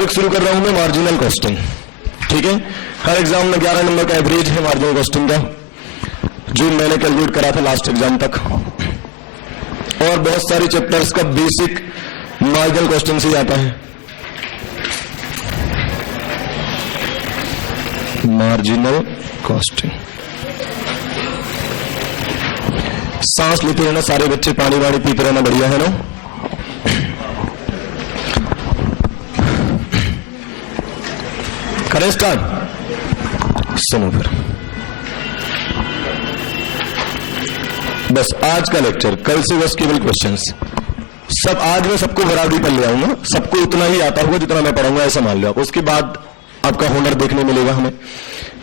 Topic शुरू कर रहा हूं मैं मार्जिनल कॉस्टिंग। ठीक है, हर एग्जाम में 11 नंबर का एवरेज है मार्जिनल कॉस्टिंग का, जो मैंने कैलकुलेट करा था लास्ट एग्जाम तक, और बहुत सारे चैप्टर्स का बेसिक मार्जिनल कॉस्टिंग से आता है। मार्जिनल कॉस्टिंग, सांस लेते रहना सारे बच्चे, पानी वानी पीते रहना, बढ़िया है ना। करें स्टार्ट, सुनो फिर। बस आज का लेक्चर, कल से बस केवल क्वेश्चंस। सब आज मैं सबको बराबरी पर ले आऊंगा, सबको उतना ही आता होगा जितना मैं पढ़ाऊंगा, ऐसा मान लो आप। उसके बाद आपका हुनर देखने मिलेगा हमें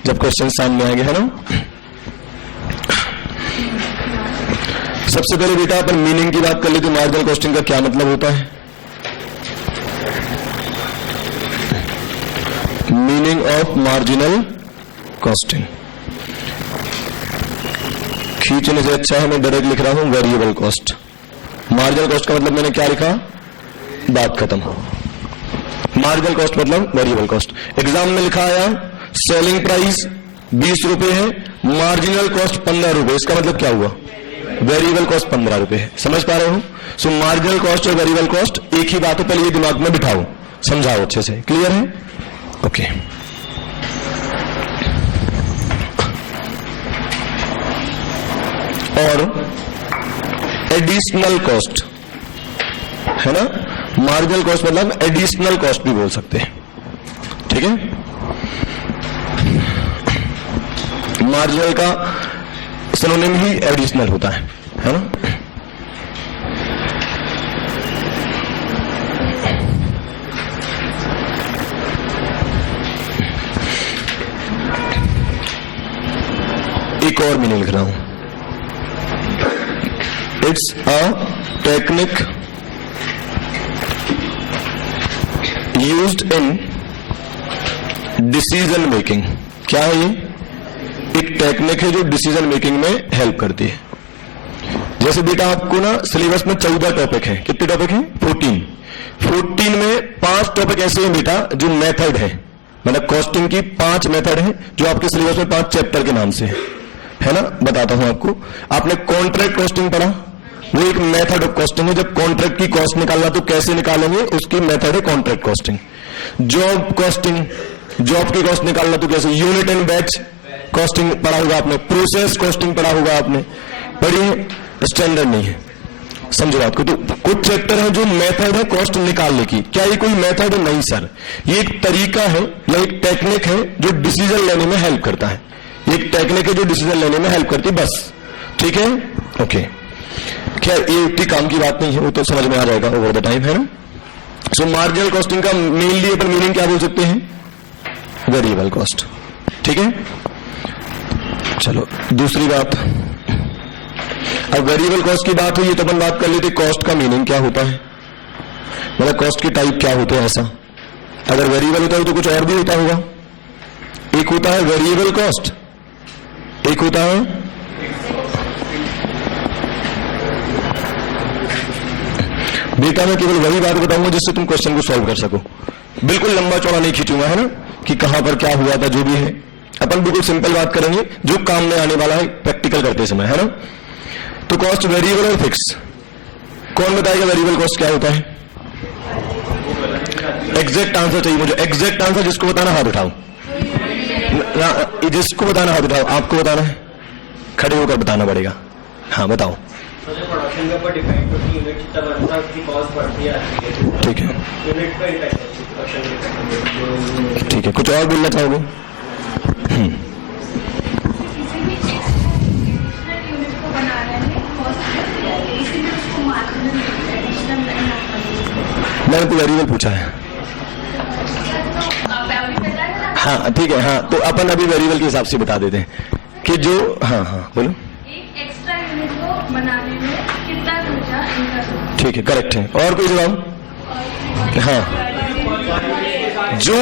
जब क्वेश्चन सामने आएंगे, है ना। सबसे पहले बेटा अपन मीनिंग की बात कर लेते, मार्जिनल कॉस्टिंग का क्या मतलब होता है। मीनिंग ऑफ मार्जिनल कॉस्टिंग, खींचने से अच्छा है मैं डायरेक्ट लिख रहा हूं वेरिएबल कॉस्ट। मार्जिनल कॉस्ट का मतलब मैंने क्या लिखा, बात खत्म। मार्जिनल कॉस्ट मतलब वेरिएबल कॉस्ट। एग्जाम में लिखा आया सेलिंग प्राइस 20 रुपए है, मार्जिनल कॉस्ट 15 रुपए, इसका मतलब क्या हुआ, वेरिएबल कॉस्ट 15 रुपए है। समझ पा रहे हो। सो मार्जिनल कॉस्ट और वेरिएबल कॉस्ट एक ही बात है, पहले ये दिमाग में बिठाओ, समझाओ अच्छे से। क्लियर है, ओके। और एडिशनल कॉस्ट है ना, मार्जिनल कॉस्ट मतलब एडिशनल कॉस्ट भी बोल सकते हैं। ठीक है, मार्जिनल का सिनोनिम ही एडिशनल होता है ना। एक और मीनिंग लिख रहा हूं, it's a technique used in decision making. क्या है ये, एक टेक्निक है जो डिसीजन मेकिंग में हेल्प करती है। जैसे बेटा आपको ना सिलेबस में 14 टॉपिक है, कितने टॉपिक हैं, 14 में 5 टॉपिक ऐसे हैं बेटा जो मेथड है, मतलब कॉस्टिंग की 5 मेथड है जो आपके सिलेबस में 5 चैप्टर के नाम से है ना। बताता हूं आपको, आपने कॉन्ट्रैक्ट कॉस्टिंग पढ़ा, वो एक मेथड ऑफ कॉस्टिंग है। जब कॉन्ट्रैक्ट की कॉस्ट निकालना तो कैसे निकालेंगे, उसकी मेथड है contract costing. Job costing, job की कॉस्ट निकालना तो कैसे, यूनिट एंड बैच कॉस्टिंग पढ़ा होगा आपने, प्रोसेस कॉस्टिंग पढ़ा होगा आपने, पढ़िए, स्टैंडर्ड नहीं है, समझो बात को। तो कुछ चैप्टर है जो मेथड है कॉस्ट निकालने की। क्या ये कोई मेथड है, नहीं सर, ये एक तरीका है या एक टेक्निक है जो डिसीजन लेने में हेल्प करता है। एक टेक्निक है जो डिसीजन लेने में हेल्प करती है, बस। ठीक है, ओके। खैर ये इतनी काम की बात नहीं है, वो तो समझ में आ जाएगा ओवर द टाइम, है ना। सो मार्जिनल कॉस्टिंग का मेनली अपन मीनिंग क्या बोल सकते हैं, वेरिएबल कॉस्ट। ठीक है, चलो दूसरी बात, अब वेरिएबल कॉस्ट की बात हुई तो अपन बात कर लेते कॉस्ट का मीनिंग क्या होता है, मतलब कॉस्ट के टाइप क्या होते हैं। ऐसा अगर वेरिएबल होता है तो कुछ और भी होता होगा। एक होता है वेरिएबल कॉस्ट, एक होता है बेटा, मैं केवल वही बात बताऊंगा जिससे तुम क्वेश्चन को सॉल्व कर सको। बिल्कुल लंबा चौड़ा नहीं खींचूंगा, है ना, कि कहां पर क्या हुआ था, जो भी है अपन बिल्कुल सिंपल बात करेंगे जो काम में आने वाला है प्रैक्टिकल करते समय, है ना। तो कॉस्ट वेरिएबल और फिक्स, कौन बताएगा वेरिएबल कॉस्ट क्या होता है। एग्जैक्ट आंसर चाहिए मुझे, एग्जैक्ट आंसर। जिसको बताना हाथ उठाओ, जिसको बताना हाथ उठाओ। आपको बताना है, खड़े होकर बताना पड़ेगा। हाँ बताओ। ठीक है, ठीक है, कुछ और बोलना चाहोगे। मैंने तो वेरिएबल पूछा है। हाँ ठीक है, हाँ तो अपन अभी वेरिएबल के हिसाब से बता देते हैं कि जो, हाँ हाँ बोलो। एक एक्स्ट्रा यूनिट को बनाने में कितना खर्चा इनका। ठीक है, करेक्ट है। और कोई जवाब। हाँ, जो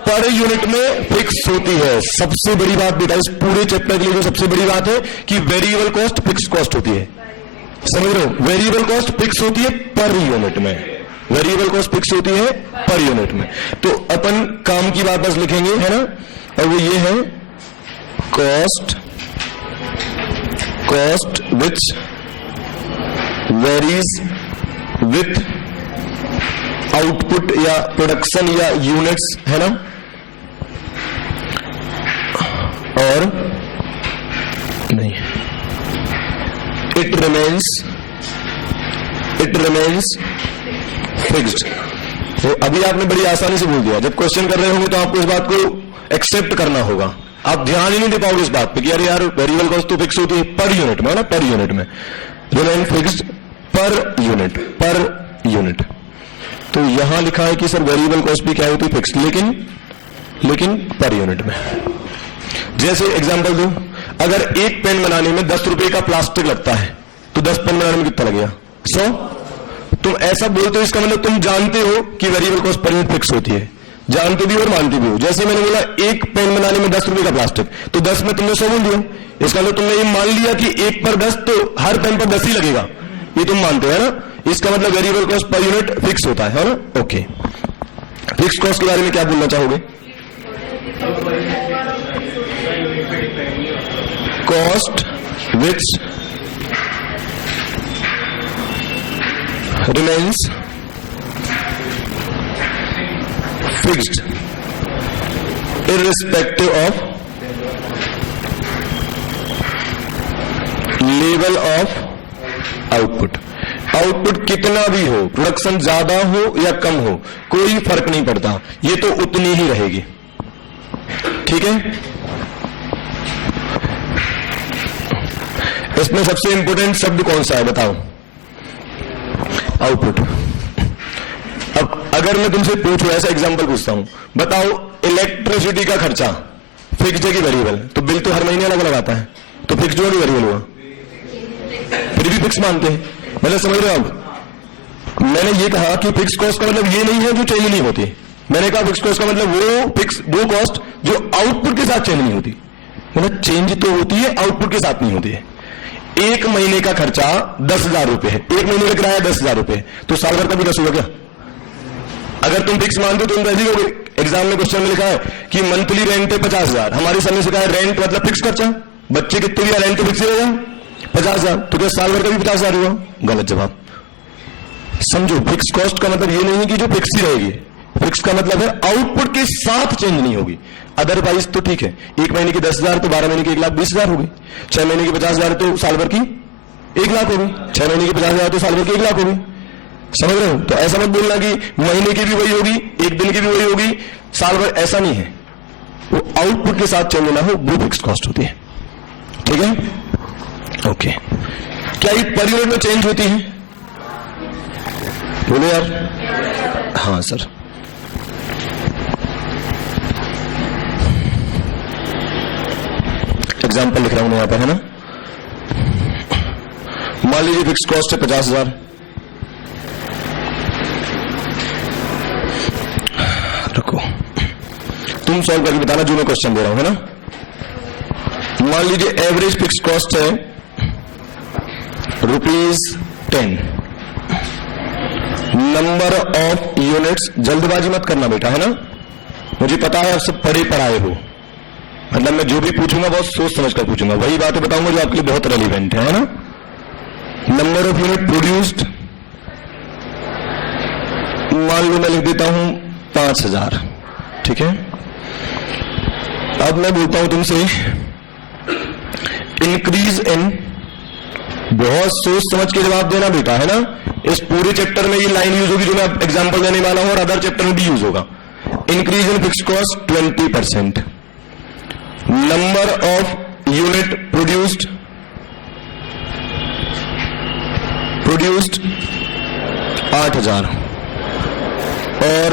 पर यूनिट में फिक्स होती है। सबसे बड़ी बात बेटा इस पूरे चैप्टर के लिए जो सबसे बड़ी बात है कि वेरिएबल कॉस्ट फिक्स कॉस्ट होती है। समझ रहे हो, वेरिएबल कॉस्ट फिक्स होती है पर यूनिट में, वेरिएबल कॉस्ट फिक्स होती है पर यूनिट में। तो अपन काम की बात बस लिखेंगे, है ना, और वो ये है cost which varies with output या प्रोडक्शन या यूनिट्स, है ना, और नहीं, इट रिमेन्स फिक्स्ड। तो अभी आपने बड़ी आसानी से बोल दिया। जब क्वेश्चन कर रहे होंगे तो आपको इस बात को एक्सेप्ट करना होगा। आप ध्यान ही नहीं दे पाओगे इस बात पे कि अरे यार वेरिएबल कॉस्ट तो फिक्स होती है पर यूनिट में, ना, पर यूनिट में, रिमेन फिक्स्ड पर यूनिट। तो यहां लिखा है कि सर वेरिएबल कॉस्ट भी क्या होती है, फिक्स्ड, लेकिन पर यूनिट में। जैसे एग्जांपल दूं, अगर एक पेन बनाने में 10 रुपए का प्लास्टिक लगता है तो 10 पेन बनाने में कितना लगेगा, 100। तुम ऐसा बोलते हो इसका मतलब तुम जानते हो कि variable cost per unit fix होती है, जानते भी हो और मानते भी हो। जैसे मैंने बोला एक पेन बनाने में 10 रुपए का प्लास्टिक, तो 10 में तुमने 100 बोल दिया, इसका मतलब तुमने ये मान लिया कि 1 पर 10 तो हर पेन पर 10 ही लगेगा, ये तुम मानते हो, है ना। इसका मतलब variable cost per unit fix होता है ना। ओके, फिक्स कॉस्ट के बारे में क्या बोलना चाहोगे? Cost which remains fixed irrespective of level of output. Output कितना भी हो, प्रोडक्शन ज्यादा हो या कम हो, कोई फर्क नहीं पड़ता, ये तो उतनी ही रहेगी, ठीक है। इसमें सबसे इंपोर्टेंट शब्द कौन सा है बताओ? आउटपुट। अब अगर मैं तुमसे पूछूं, ऐसा एग्जांपल पूछता हूं, बताओ इलेक्ट्रिसिटी का खर्चा फिक्स्ड है कि वेरिएबल? तो बिल तो हर महीने अलग अलग आता है, तो फिक्स्ड हुआ कि वेरिएबल हुआ? फिर भी फिक्स मानते हैं, मतलब समझ रहे हो? अब मैंने ये कहा कि फिक्स कॉस्ट का मतलब ये नहीं है जो चेंज नहीं होती। मैंने कहा फिक्स कॉस्ट का मतलब वो कॉस्ट जो आउटपुट के साथ चेंज नहीं होती, मतलब चेंज तो होती है, आउटपुट के साथ नहीं होती है। एक महीने का खर्चा 10,000 रुपए है, एक महीने का किराया 10,000 रुपए, तो साल भर का भी 10 होगा क्या? अगर तुम फिक्स मानते हो तो तुम वैसे ही एग्जाम में क्वेश्चन में लिखा है कि मंथली रेंट है 50,000, हमारी सर ने सिखाया रेंट मतलब फिक्स खर्चा, बच्चे कितने भी रेंट तो फिक्स रहेगा 50,000, तो क्या साल भर का भी 50,000 हुआ? गलत जवाब। समझो, फिक्स कॉस्ट का मतलब ये नहीं है कि जो फिक्स ही रहेगी, फिक्स का मतलब है आउटपुट के साथ चेंज नहीं होगी। अदरवाइज तो ठीक है, एक महीने की 10,000 तो 12 महीने की 1,20,000 हो गई, 6 महीने की 50,000 तो साल भर की 1 लाख हो गई, 6 महीने की 50,000 तो साल भर की 1 लाख हो गई। समझ रहे हो? तो ऐसा मत बोलना कि महीने की भी वही होगी, एक दिन की भी वही होगी, साल भर, ऐसा नहीं है। वो आउटपुट के साथ चेंज ना हो, वो फिक्स कॉस्ट होती है, ठीक है। ओके, क्या ये पर यूनिट में चेंज होती है? बोलो यार। हाँ सर, एग्जाम्पल लिख रहा हूं यहां पर, है ना। मान लीजिए फिक्स कॉस्ट है 50,000, रखो, तुम सॉल्व करके बताना जो मैं क्वेश्चन दे रहा हूं, है ना। मान लीजिए एवरेज फिक्स कॉस्ट है ₹10, नंबर ऑफ यूनिट्स, जल्दबाजी मत करना बेटा, है ना, मुझे पता है आप सब पढ़े पढ़ाए हो, मतलब मैं जो भी पूछूंगा बहुत सोच समझ कर पूछूंगा, वही बातें बताऊंगा जो आपके लिए बहुत रेलिवेंट है ना। नंबर ऑफ यूनिट प्रोड्यूस्ड, मान लो मैं लिख देता हूं 5,000, ठीक है। अब मैं बोलता हूं तुमसे इंक्रीज इन, बहुत सोच समझ के जवाब देना बेटा, है ना। इस पूरे चैप्टर में ये लाइन यूज होगी जो मैं एग्जांपल देने वाला हूं, और अदर चैप्टर में भी यूज होगा। Increase in fix cost 20%, number of unit produced 8,000, और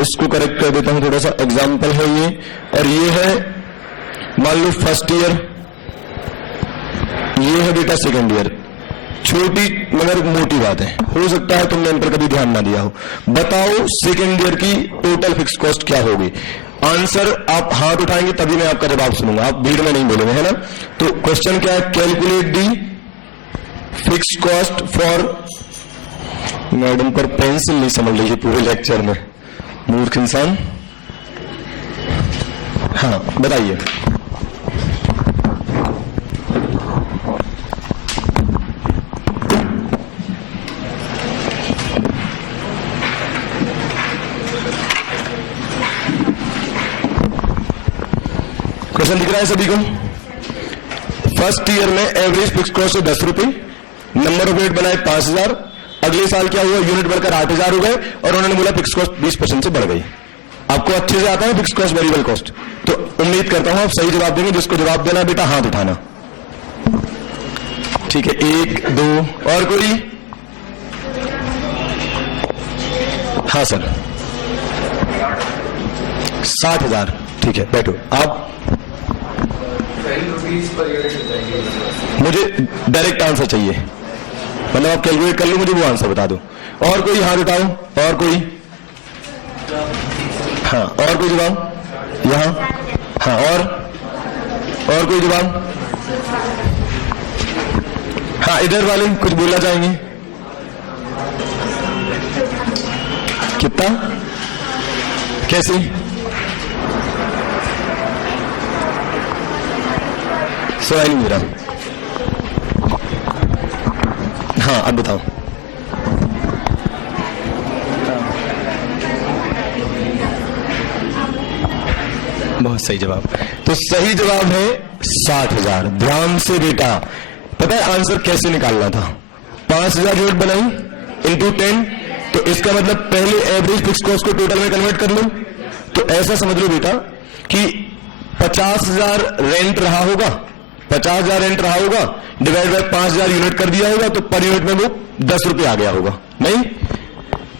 इसको करेक्ट कर देता हूं, थोड़ा सा एग्जांपल है ये, और ये है मान लो फर्स्ट ईयर, ये है बेटा सेकेंड ईयर। छोटी मगर मोटी बात है, हो सकता है तुमने इन पर कभी ध्यान ना दिया हो। बताओ सेकेंड ईयर की टोटल फिक्स कॉस्ट क्या होगी? आंसर आप हाथ उठाएंगे तभी मैं आपका जवाब सुनूंगा, आप भीड़ में नहीं बोलोगे, है ना। तो क्वेश्चन क्या है? Calculate the fix cost for madam पर पेंसिल नहीं समझ लीजिए पूरे लेक्चर में, मूर्ख इंसान। हाँ बताइए। क्वेश्चन दिख रहा है सभी को? फर्स्ट ईयर में एवरेज फिक्स कॉस्ट 10 रुपए, नंबर ऑफ यूनिट बनाए 5000, अगले साल क्या हुआ, यूनिट बढ़कर 8000 हो गए और उन्होंने बोला फिक्स कॉस्ट 20% से बढ़ गई। आपको अच्छे से आता है फिक्स कॉस्ट वेरिएबल कॉस्ट, तो उम्मीद करता हूं आप सही जवाब देंगे। जिसको जवाब देना बेटा हाथ उठाना। ठीक है, 1 2 और कोई? हाँ सर 60,000। ठीक है बैठो आप। मुझे डायरेक्ट आंसर चाहिए, मतलब आप कैलकुलेट कर लो, मुझे वो आंसर बता दो। और कोई हाथ उठाओ? और कोई? हाँ और कोई जवाब यहाँ? हाँ और कोई जवाब? हाँ इधर वाले कुछ बोलना चाहेंगे? कितना? कैसे? सुनाई नहीं मेरा। हाँ अब बताओ। बहुत सही जवाब। तो सही जवाब है 60,000। ध्यान से बेटा, पता है आंसर कैसे निकालना था? 5000 यूनिट बनाई इंटू 10, तो इसका मतलब पहले एवरेज फिक्स कॉस्ट को टोटल में कन्वर्ट कर लो। तो ऐसा समझ लो बेटा कि 50,000 रेंट रहा होगा, 50,000 रेंट रहा होगा, डिवाइड बाय 5000 यूनिट कर दिया होगा, तो पर यूनिट में वो 10 रुपए आ गया होगा। नहीं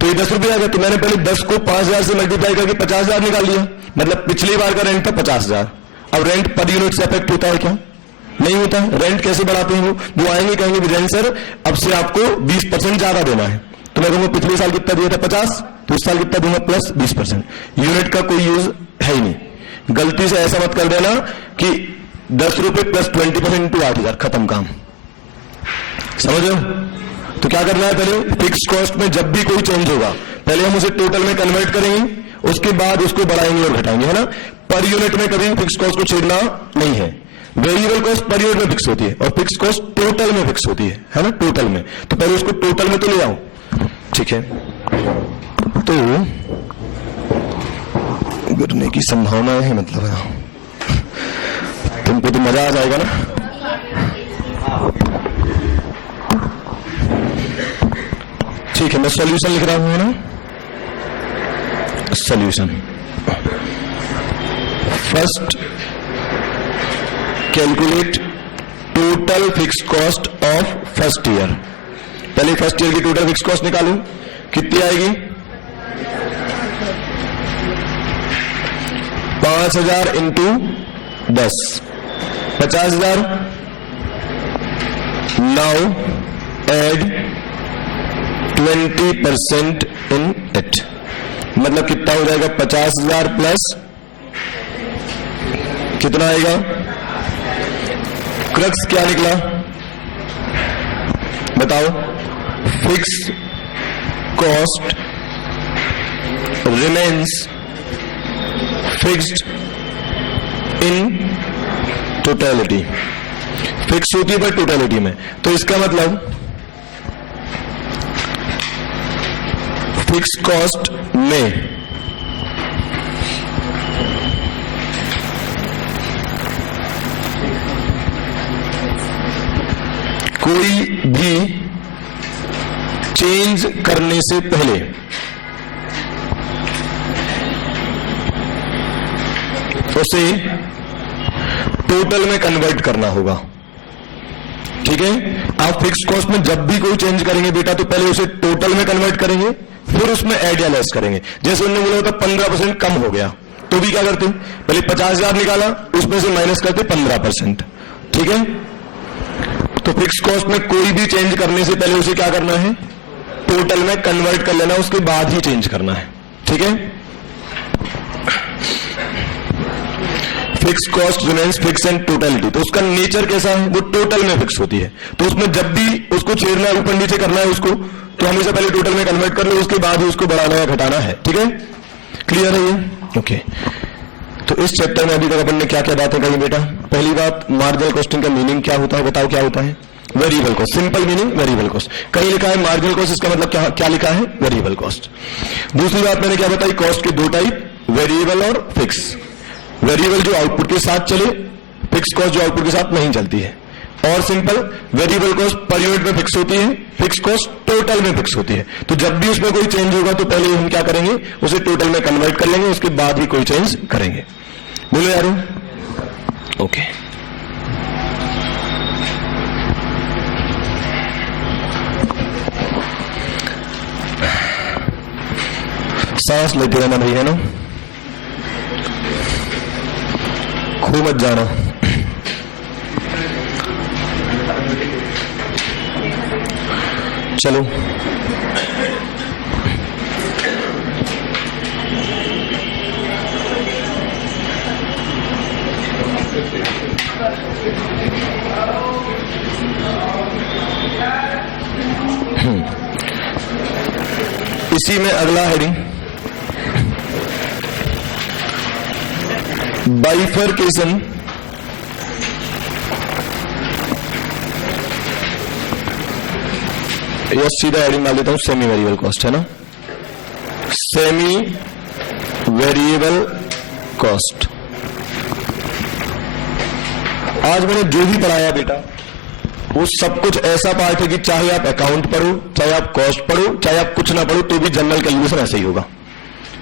तो ये 10 रुपए आ गया, तो मैंने पहले 10 को 5000 से मल्टीप्लाई करके 50,000 निकाल लिया। मतलब पिछली बार का रेंट था 50,000। अब रेंट पर यूनिट से अफेक्ट होता है क्या? नहीं होता है। रेंट कैसे बढ़ाते हैं वो आएंगे कहेंगे रेंट सर अब से आपको 20% ज्यादा देना है। तो मैं कहूंगा पिछले साल कितना दिया था 50, तो इस साल कितना दूंगा प्लस 20%। यूनिट का कोई यूज है ही नहीं। गलती से ऐसा मत कर देना कि 10 रुपए प्लस 20% इंटू 8,000, खत्म काम। समझ लो? तो क्या करना है, पहले फिक्स कॉस्ट में जब भी कोई चेंज होगा पहले हम उसे टोटल में कन्वर्ट करेंगे, उसके बाद उसको बढ़ाएंगे और घटाएंगे, है ना। पर यूनिट में कभी फिक्स कॉस्ट को छेड़ना नहीं है। वेरिएबल कॉस्ट पर यूनिट में फिक्स होती है और फिक्स कॉस्ट टोटल में फिक्स होती है ना, टोटल में। तो पहले उसको टोटल में तो ले आओ। ठीक है, तो गिरने की संभावना है, मतलब है तुमको तो मजा आ जाएगा ना। ठीक है, मैं सॉल्यूशन लिख रहा हूं ना। Solution first, calculate total fix cost of first year. पहले फर्स्ट ईयर की टोटल फिक्स कॉस्ट निकालूं, कितनी आएगी? 5,000 into 10, 50,000। Now add 20% in it, मतलब कितना हो जाएगा? 50,000 प्लस कितना आएगा? क्रक्स क्या निकला बताओ? Fix cost remains fixed in totality. Fix होती है पर टोटलिटी में, तो इसका मतलब फिक्स कॉस्ट में कोई भी चेंज करने से पहले उसे टोटल में कन्वर्ट करना होगा। ठीक है, आप फिक्स कॉस्ट में जब भी कोई चेंज करेंगे बेटा तो पहले उसे टोटल में कन्वर्ट करेंगे, फिर उसमें ऐड या लेस करेंगे। जैसे उन्होंने बोला था 15% कम हो गया, तो भी क्या करते? पहले 50,000 निकाला, उसमें से माइनस करते 15%। ठीक है, तो फिक्स कॉस्ट में कोई भी चेंज करने से पहले उसे क्या करना है? टोटल में कन्वर्ट कर लेना, उसके बाद ही चेंज करना है। ठीक है, fix cost remains fix and totality, तो उसका नेचर कैसा है, वो टोटल में फिक्स होती है। तो उसमें जब भी उसको छेड़ना है, ऊपर नीचे करना है उसको, तो हमेशा पहले टोटल में कन्वर्ट कर लो, उसके बाद ही उसको बढ़ाना या घटाना है। ठीक है, क्लियर है ये? ओके। तो इस चैप्टर में अभी तक अपन ने क्या क्या बातें कही बेटा? पहली बात, मार्जिनल कॉस्टिंग का मीनिंग क्या होता है, बताओ क्या होता है? Variable cost, simple meaning variable cost. कहीं लिखा है मार्जिनल कॉस्ट, इसका मतलब क्या लिखा है? Variable cost. दूसरी बात मैंने क्या बताई, कॉस्ट के दो टाइप, वेरिएबल और फिक्स। वेरिएबल जो आउटपुट के साथ चले, फिक्स कॉस्ट जो आउटपुट के साथ नहीं चलती है। और simple, variable cost per unit में फिक्स होती है, फिक्स कॉस्ट टोटल में फिक्स होती है। तो जब भी उसमें कोई चेंज होगा तो पहले हम क्या करेंगे, उसे टोटल में कन्वर्ट कर लेंगे, उसके बाद ही कोई चेंज करेंगे। बोलो यार? ओके। सांस लेते रहना भाई, है ना, खो मत जाना। चलो इसी में अगला हेडिंग, बाइफरकेशन या सीधा हेडिंग डाल देता हूं, सेमी वेरिएबल कॉस्ट, है ना, सेमी वेरिएबल कॉस्ट। आज मैंने जो भी पढ़ाया बेटा, वो सब कुछ ऐसा पार्ट है कि चाहे आप अकाउंट पढ़ो, चाहे आप कॉस्ट पढ़ो, चाहे आप कुछ ना पढ़ो, तो भी जनरल कैलकुलेशन ऐसे ही होगा।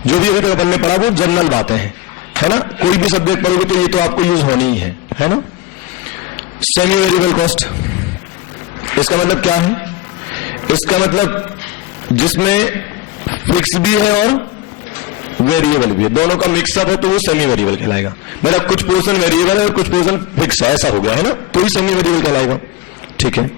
जो भी अभी तक अपन ने पढ़ा वो जनरल बातें हैं, है ना। कोई भी सब्जेक्ट पढ़ोगे तो ये तो आपको यूज होनी ही है ना। सेमी वेरिएबल कॉस्ट, इसका मतलब क्या है? इसका मतलब जिसमें फिक्स भी है और वेरिएबल भी है, दोनों का मिक्सअप है, तो वो सेमी वेरिएबल कहलाएगा। मतलब कुछ पोर्शन वेरिएबल है और कुछ पोर्शन फिक्स है, ऐसा हो गया है ना, तो ही सेमी वेरिएबल कहलाएगा। ठीक है,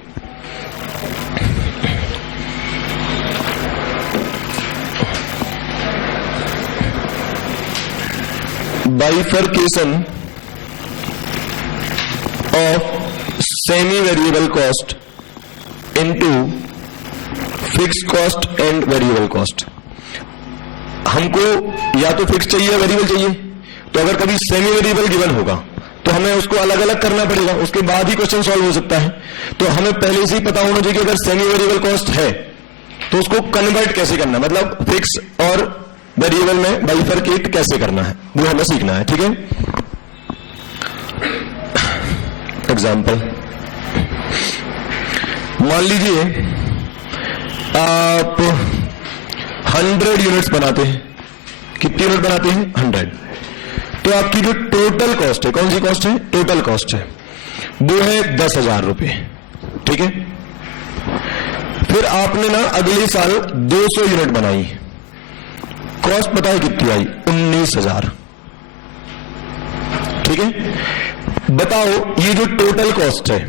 bifurcation of semi variable cost into fix cost and variable cost. हमको या तो फिक्स चाहिए या वेरिएबल चाहिए, तो अगर कभी सेमी वेरिएबल गिवन होगा तो हमें उसको अलग अलग करना पड़ेगा, उसके बाद ही क्वेश्चन सॉल्व हो सकता है। तो हमें पहले से ही पता होना चाहिए कि अगर सेमी वेरिएबल कॉस्ट है तो उसको कन्वर्ट कैसे करना, मतलब फिक्स और वेरिएबल में बाइफरकेट कैसे करना है, वो हमें सीखना है। ठीक है, एग्जाम्पल मान लीजिए आप 100 यूनिट्स बनाते हैं। कितनी यूनिट बनाते हैं? 100। तो आपकी जो टोटल कॉस्ट है, कौन सी कॉस्ट है? टोटल कॉस्ट है, वो है 10,000 रुपए। ठीक है, फिर आपने ना अगले साल 200 यूनिट बनाई, कॉस्ट पता है कितनी आई? 19,000। ठीक है, बताओ ये जो टोटल कॉस्ट है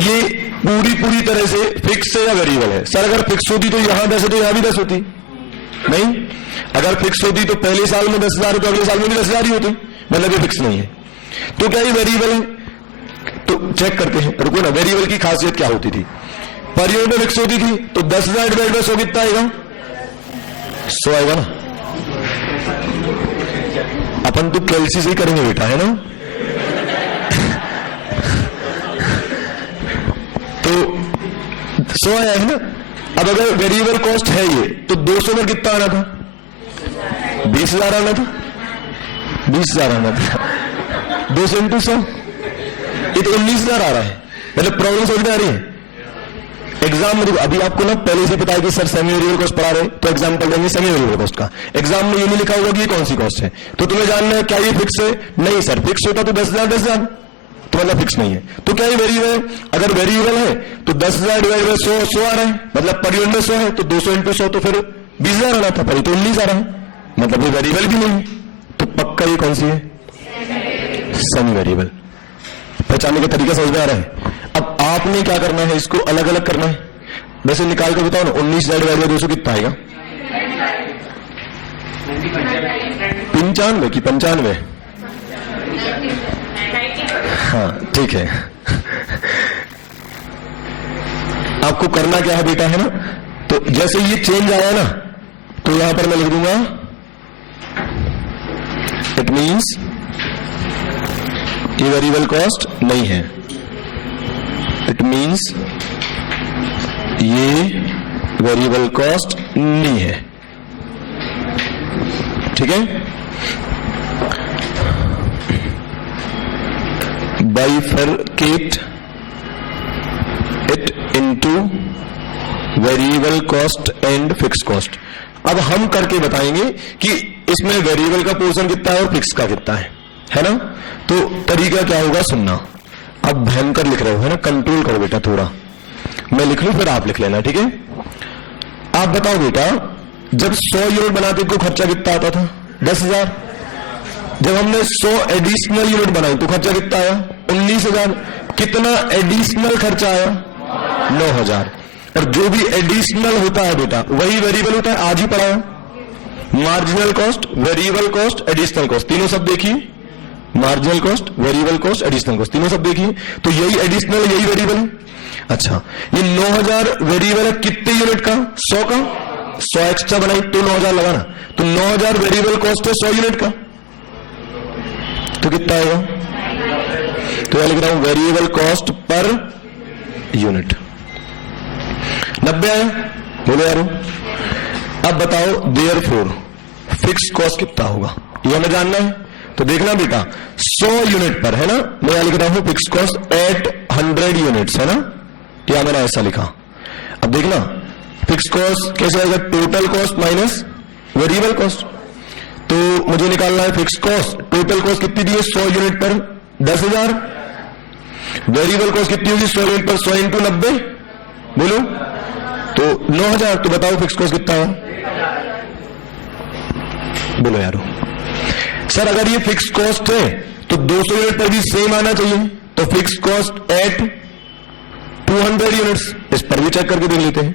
ये पूरी तरह से फिक्स है या वेरिएबल है? सर अगर फिक्स होती तो यहां 10 है तो यहां भी 10 होती नहीं। अगर फिक्स होती तो पहले साल में 10,000 तो अगले साल में भी 10,000 ही होती, मतलब ये फिक्स नहीं है। तो क्या ये वेरिएबल है? तो चेक करते हैं, रुको ना। वेरिएबल की खासियत क्या होती थी? पर यूनिट में फिक्स होती थी तो 10,000 डिवाइड बाय 100 कितना आएगा? 100 आएगा ना। अपन तो कैलसी से ही करेंगे बेटा, है ना। तो 100 आया है ना। अब अगर वेरिएबल कॉस्ट है ये, तो 200 में कितना आना था? 20,000 आना था, 20,000 आना था। 200 इंटू 100, ये तो 19,000 आ रहा है। मतलब प्रॉब्लम समझ में आ रही है? एग्जाम में देखो, अभी आपको ना पहले से पता है कि सर सेमी वेरिएबल कॉस्ट पढ़ा रहे, तो एग्जाम्पल देंगे सेमी वेरिएबल कॉस्ट का। एग्जाम में ये नहीं लिखा होगा कि ये कौन सी कॉस्ट है, तो तुम्हें जानना है क्या ये फिक्स है? नहीं सर, फिक्स होता तो 10,000 तो मतलब फिक्स नहीं है। तो क्या ये वेरिएबल है? अगर वेरिएबल है तो 10,000 डिवाइड बाय 100 आ रहा है, मतलब पर यूनिट में 100 है, तो 200 इंटू 100 तो फिर 20,000 आना था, पर तो 19 आ रहा है, मतलब ये वेरिएबल भी नहीं है। तो पक्का ये कौन सी है? Semi variable. पहचानने का तरीका समझ में आ रहा है? अब आपने क्या करना है, इसको अलग अलग करना है। वैसे निकाल कर बताओ ना, 19,000 डिवाइड बाय 200 कितना आएगा? 95 की 95 हाँ ठीक है। आपको करना क्या है बेटा, है ना, तो जैसे ये चेंज आया ना तो यहां पर मैं लिख दूंगा इट मीन्स ये वेरिएबल कॉस्ट नहीं है, इट मीन्स ये वेरिएबल कॉस्ट नहीं है। ठीक है, bifurcate it into variable cost and fix cost. अब हम करके बताएंगे कि इसमें वेरिएबल का पोर्शन कितना है और फिक्स का कितना है ना। तो तरीका क्या होगा सुनना। अब भयंकर लिख रहे हो, है ना, कंट्रोल करो बेटा थोड़ा, मैं लिख लूं फिर आप लिख लेना, ठीक है। आप बताओ बेटा, जब 100 यूनिट बनाते तो खर्चा कितना आता था? 10,000। जब हमने 100 एडिशनल यूनिट बनाई तो खर्चा कितना आया? 19,000। कितना एडिशनल खर्चा आया? 9,000। और जो भी एडिशनल होता है बेटा वही वेरिएबल होता है, आज ही पढ़ा है। Marginal cost, variable cost, additional cost, तीनों सब देखिए। Marginal cost, variable cost, additional cost, तीनों सब देखिए। तो यही एडिशनल, यही वेरिएबल है। अच्छा, ये 9,000 वेरिएबल है कितने यूनिट का? 100 का। 100 एक्स्ट्रा बनाई तो 9,000 लगाना, तो 9,000 वेरिएबल कॉस्ट है 100 यूनिट का, तो कितना आएगा? तो यहां लिख रहा हूं वेरिएबल कॉस्ट पर यूनिट 90 आया। बोलो यारो, अब बताओ देयरफॉर फिक्स कॉस्ट कितना होगा, यह हमें जानना है। तो देखना बेटा 100 यूनिट पर, है ना, मैं यहां लिख रहा हूं फिक्स कॉस्ट एट 100 यूनिट्स, है ना, या मैंने ऐसा लिखा। अब देखना फिक्स कॉस्ट कैसे आएगा? Total cost minus variable cost. तो मुझे निकालना है फिक्स कॉस्ट, टोटल कॉस्ट कितनी दी है 100 यूनिट पर? 10,000। वेरिएबल कॉस्ट कितनी होगी 100 यूनिट पर? 100 इंटू 90, बोलो, तो 9,000। तो बताओ फिक्स कॉस्ट कितना है? बोलो यारो। सर अगर ये फिक्स कॉस्ट है तो 200 यूनिट पर भी सेम आना चाहिए, तो फिक्स कॉस्ट एट 200 यूनिट्स, इस पर भी चेक करके देख लेते हैं।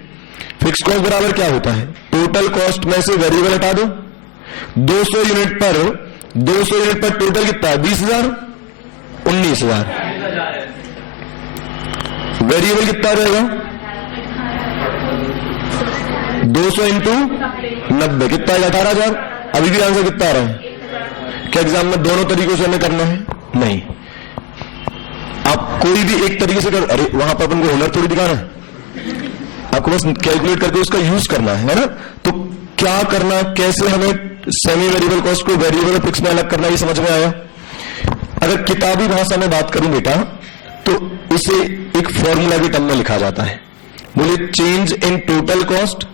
फिक्स कॉस्ट बराबर क्या होता है? टोटल कॉस्ट में से वेरिएबल हटा दो। 200 यूनिट पर टोटल कितना है? 20,000, 19,000। वेरिएबल कितना रहेगा? 200 इंटू 90 कितना है? 18,000। अभी भी आंसर कितना आ रहा है? क्या एग्जाम में दोनों तरीकों से हमें करना है? नहीं, आप कोई भी एक तरीके से कर, अरे वहां पर अपन को हुनर थोड़ी दिखाना है, आपको बस कैलकुलेट करके उसका यूज करना है ना। तो क्या करना, कैसे हमें सेमी वेरिएबल कॉस्ट को वेरिएबल और फिक्स में अलग करना, ये समझ में आया। अगर किताबी भाषा में बात करूं बेटा तो इसे एक फॉर्मूला के टर्म में लिखा जाता है। बोले change in total cost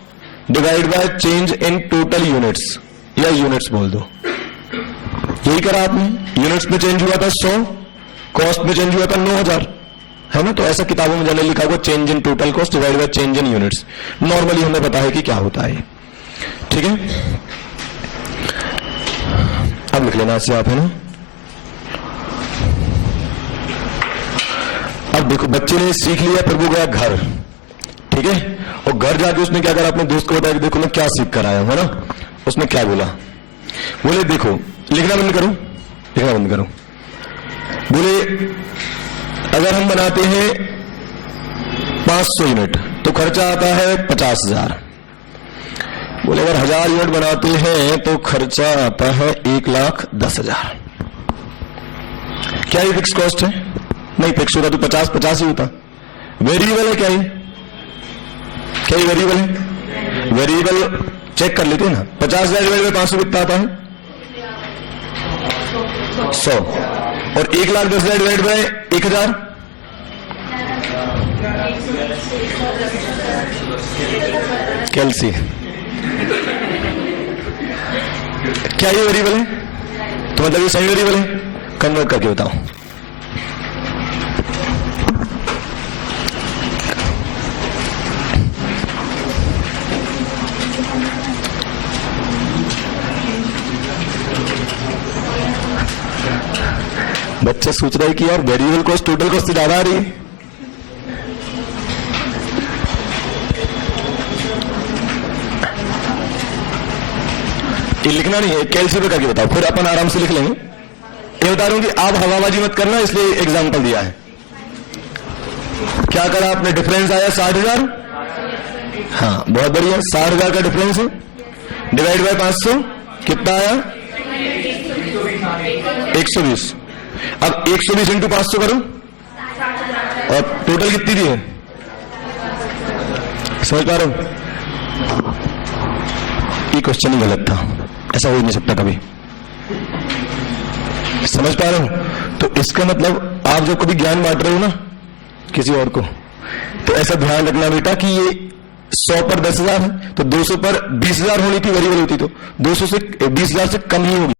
divide by change in total units, या यूनिट्स बोल दो। यही करा आपने, यूनिट्स में चेंज हुआ था 100, कॉस्ट में चेंज हुआ था 9,000, है ना। तो ऐसा किताबों में जनरली लिखा हुआ change in total cost divide by change in units. Normally हमें पता है कि क्या होता है, ठीक है। अब लिख लेना इससे आप, है ना। अब देखो बच्चे ने सीख लिया, फिर वो गया घर, ठीक है, और घर जाके उसने क्या करा, अपने दोस्त को बताया कि देखो मैं क्या सीख कर आया हूं, है ना। उसने क्या बोला? बोले देखो, लिखना बंद करो, लिखना बंद करो। बोले अगर हम बनाते हैं 500 यूनिट तो खर्चा आता है 50,000। बोले अगर 1000 यूनिट बनाते हैं तो खर्चा आता है 1,10,000। क्या ये फिक्स कॉस्ट है? नहीं, फिक्स होता तो 50 ही होता। वेरिएबल है क्या ये? क्या ये वेरिएबल है? वेरिएबल चेक कर लेते हैं ना। 50,000 डिवाइड बाय 500 कितना आता है? 100। और 1,10,000 डिवाइड बाय 1,000, कैलसी। क्या ये वेरिएबल है? तो मतलब ये सही वेरिएबल है? कन्वर्ट करके बताओ। बच्चा सोच रहा है कि यार वेरिएबल कॉस्ट टोटल कॉस्ट से ज्यादा आ रही है। ये लिखना नहीं है, कैलसी पे करके बताओ, फिर अपन आराम से लिख लेंगे। ये बता रहा हूं कि आप हवाबाजी मत करना, इसलिए एग्जाम्पल दिया है। क्या करा आपने, डिफरेंस आया 60,000। हाँ बहुत बढ़िया, 60,000 का डिफरेंस है, डिवाइड बाय 500 कितना आया 120। अब 120 इंटू 500 करो और टोटल कितनी दी है, समझ पा रहे हो? ये क्वेश्चन ही गलत था, ऐसा हो ही नहीं सकता कभी, समझ पा रहे हो? तो इसका मतलब आप जब कभी ज्ञान बांट रहे हो ना किसी और को, तो ऐसा ध्यान रखना बेटा कि ये 100 पर 10,000 है, तो 200 पर 20,000 होनी थी, वेरी वेरी होती, तो 200 से 20,000 से कम ही होगी।